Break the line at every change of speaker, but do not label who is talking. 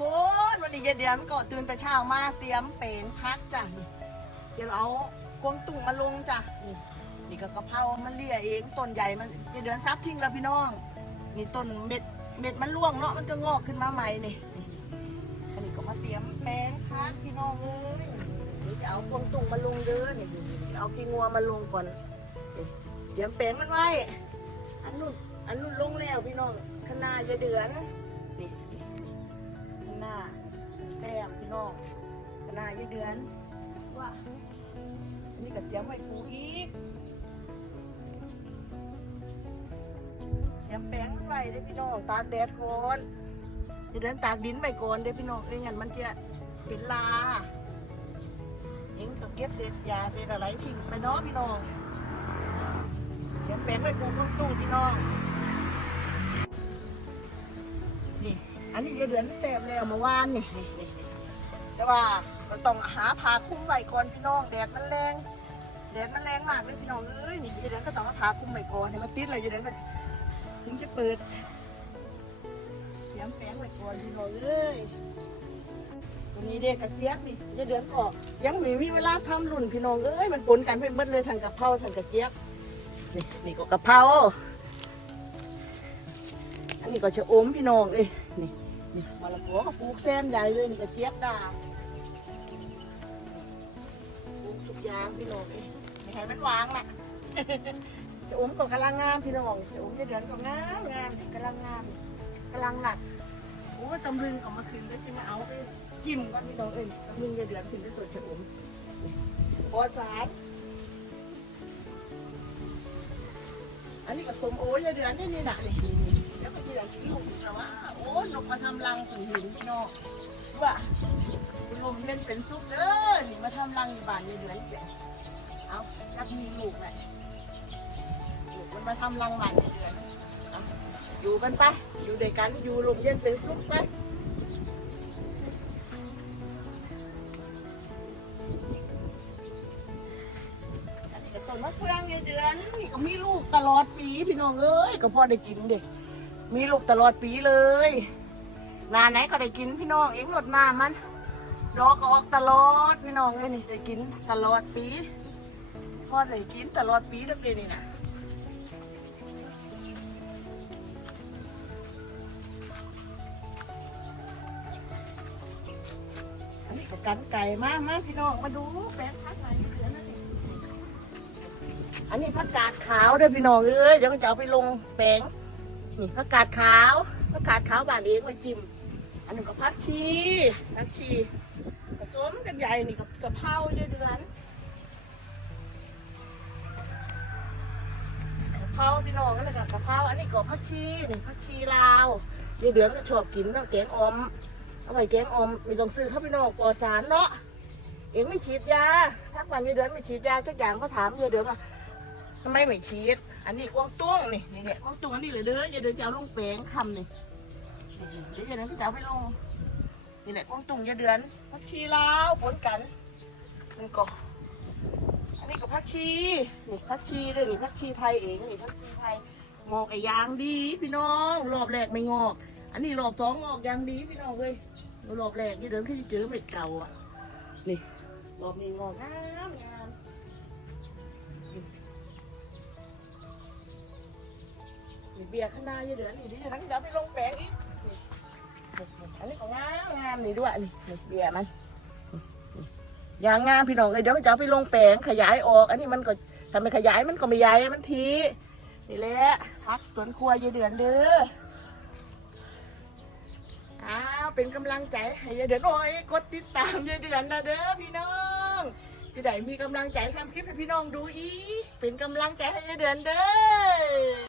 คนวันนี้ยายเดือนก็ตื่นแต่เช้ามาเตรียมเป็นพักจ้ะนี่เดี๋ยวเอากวงตุ้งมาลงจ้ะนี่นี่ก็กะเพรามันเลี่ยเองต้นใหญ่มันยายเดือนซับทิ้งแล้วพี่น้อง นี่ต้นเม็ดเม็ดมันร่วงเนาะมันก็งอกขึ้นมาใหม่นี่อันนี้ก็มาเตรียมแป้งพักพี่น้องเอ้ยเดี๋ยวจะเอากวงตุ้งมาลงเด้อนี่เอาขี้งัวมาลงก่อนเตรียมแป้งมันไว้ อันนู้นอันนู้นลงแล้วพี่น้องข้างหน้ายายเดือน แต้มพี่น้องขนายายเดือนว่าอันนี้ก็เตรียมไว้ปูอีกเตรียมแป้งไว้เด้พี่น้องตากแดดก่อนยเดือนตากดินไว้ก่อนเด้พี่น้องไม่งั้นมันจะเป็นลาเองก็เก็บเศษยาเศษอะไรทิ้งไปเนาะพี่น้องเตรียมแป้งไว้ปูข้างตู้พี่น้องนี่ อันนี้ยายเดือนแต้มแล้วเมื่อวานนี่แต่ว่าเราต้องหาผ้าคลุมไว้ก่อนพี่น้องแดดมันแรงแดดมันแรงมากเลยพี่น้องเอ้ยนี่ยายเดือนก็ต้องเอาผ้าคลุมไว้ก่อนให้มันติดเลยยายเดือนก็ถึงจะเปิดเตรียมแป้งไว้ก่อนพี่น้องเอ้ยวันนี้เด็กกระเจี๊ยบนี่ยายเดือนก็ยังไม่มีเวลาทำรุ่นพี่น้องเอ้ยมันปนกันไปเบิดเลยทั้งกะเพราทั้งกระเจี๊ยบนี่นี่ก็กะเพราอันนี้ก็ชะอมพี่น้องเอ้ยนี่ นี่มะละกอก็ปลูกแซมใหญ่เลยนี่ก็เจี๊ยบดาปลูกทุกอย่างพี่น้องเอ้ไม่ให้มันวางนะชะอมก็กำลังงามพี่น้องชะอมจะเดือนก็งามงามกำลังงามกำลังหลัดโอ้ตำลึงออกมาคืนแล้วจะมาเอาไปจิ้มกันพี่น้องเอ้ยตำลึงจะเดือนคืนด้วยตัวชะอมนี่ปอสารอันนี้ก็สมโอ้ยเดือนนี่นี่นะนี่ นี่นี่แล้วก็ทีหลังที่ลูกแต่ว่าโอ้นกมาทำรังถึงหินพี่น้องว่าลมเล่นเป็นซุปเด้อนี่มาทำรังอยู่บ้านยายเดือนเจ๋เอาจักมีลูกแหละลูกมันมาทำรังใหม่ยายเดือนอยู่กันไป อยู่ด้วยกันอยู่ลมเย็นเป็นซุปไปอันนี้ก็ต้นมะเฟืองยายเดือนนี่ก็มีลูกตลอดปีพี่น้องเอ้ยก็พอได้กินเด็ก มีลูกตลอดปีเลยนาไหนก็ได้กินพี่น้องเองหลดน้ามัน ดอกก็ออกตลอดพี่น้องเลยนี่ได้กินตลอดปีพอได้กินตลอดปีแล้วปีนี่นะอันนี้ก็กันไก่มากมากพี่น้องมาดูแปลงพักไหนเหลือนั่นเองอันนี้ผักกาดขาวด้อพี่น้องเอ้ยเดี๋ยวจะเอาไปลงแปลง นี่ผักกาดขาวผักกาดขาวบานเองไว้จิ้มอันนึงก็ผักชีผักชีผสมกันใหญ่นี่กับกะเพราเยอะเดือนกะเพราพี่น้องนั่นแหละกับกะเพราอันนี้ก็ผักชีนี่ผักชีลาวเยอะเดือนก็ชอบกินเนาะแกงอมเอาไปแกงอมไม่ต้องซื้อเข้าพี่น้องปลอดสารเนาะเองไม่ฉีดยาทักวันเยอะเดือนไม่ฉีดยาทุกอย่างเขาถามเยอะเดือนว่าทำไมไม่ฉีด อันนี้กวางตุ้งนี่นี่เนี่ยกวางตุ้งอันนี้เลยเด้ออย่าเดินจะเอาลงแปลงคำนี่เดี๋ยวอย่าเดินจะเอาไปลงนี่แหละกวางตุ้งอย่าเดือนพักชีลาวผลกันมันก็อันนี้ก็พักชีนี่พักชีด้วยนี่พักชีไทยเองนี่พักชีไทยงอกไอ้ยางดี พี่น้องรอบแรกไม่งอก อันนี้รอบสองงอกยางดีพี่น้องเลยรอบแรกอย่าเดินขึ้นเจอเม็ดเก่าอะนี่รอบนี้งอกงามงาม เบียร์ข้างหน้าเยอะเดือนนี่ดิฉันจะเอาไปลงแปลงอีกอันนี้ก็งามงามนี่ด้วยนี่เบียร์มันอย่างงามพี่น้องเลยเดี๋ยวมันจะเอาไปลงแปลงขยายออก อันนี้มันก็ทำไมขยายมันก็ไม่ใหญ่มันทีนี่แหละพักสวนครัวเยอะเดือนเด้ออ้าวเป็นกำลังใจให้ยายเดือนโอ้ยกดติดตามยายเดือนนะเด้อพี่น้องที่ไหนมีกำลังใจทำคลิปให้พี่น้องดูอีกเป็นกำลังใจให้ยายเดือนเด้อ